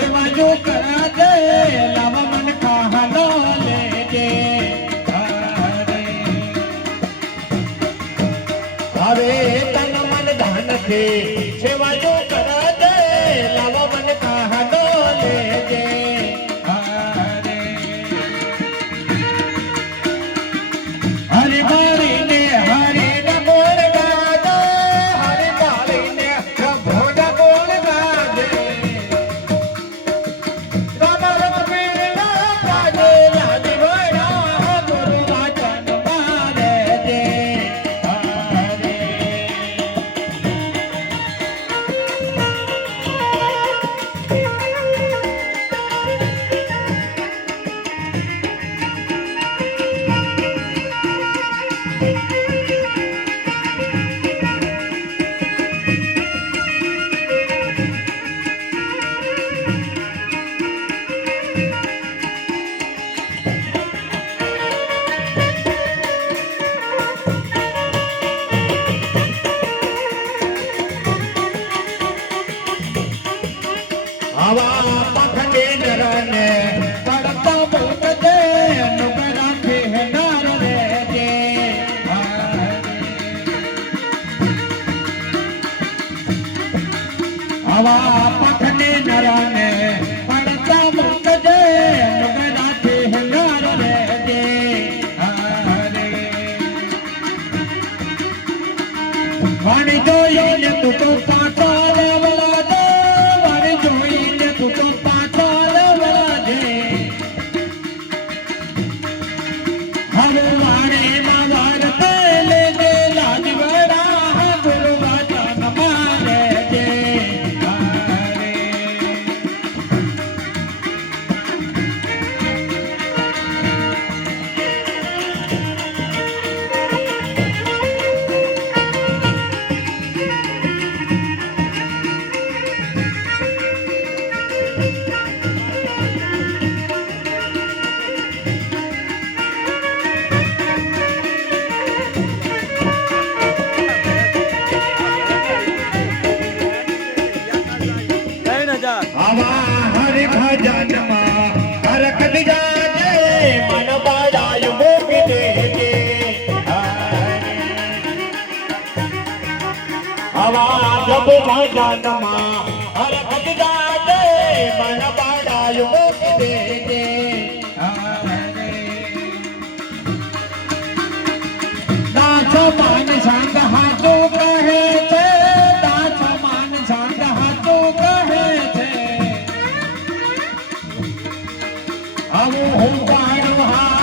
સેવાજો કરા દે લાવા મન ખાહલો લેજે હવે તન મન ધન થી સેવાજો કરા દે લાવા મન ખાહલો લેજે હરે મારી ને હરે ના બોલ ગાજો હરે મારી ને પ્રભુ ના બોલ ગાજે રામ રામ પીલા ગાજે લાજી વડા ગુરુ વાચન મારે દે હરે આવા પખડે નરને પડતા બોલ દે નુગરા ફેનાર રે દે આવા પખડે નરને પડતા બોલ દે નુગરા ફેનાર રે દે વાણી જોઈને તું તો પાછો લેવલા દે વાણી જોઈને તું તો પાછો લેવલા દે હવે વાણીમાં વારતે લેજે લાજવડા ગુરુ વાચન માને દે આવા હરિ ભજનમાં હરખત જાજે મન બાળાયું મોગી દેજે આવા જબ ભજનમાં હરખત જાજે મન બાળાયું મોગી દેજે દાસ માન સાંગ હાથું કહે છે દાસ માન સાંગ હાથું કહે છે આવું હું પાડું હા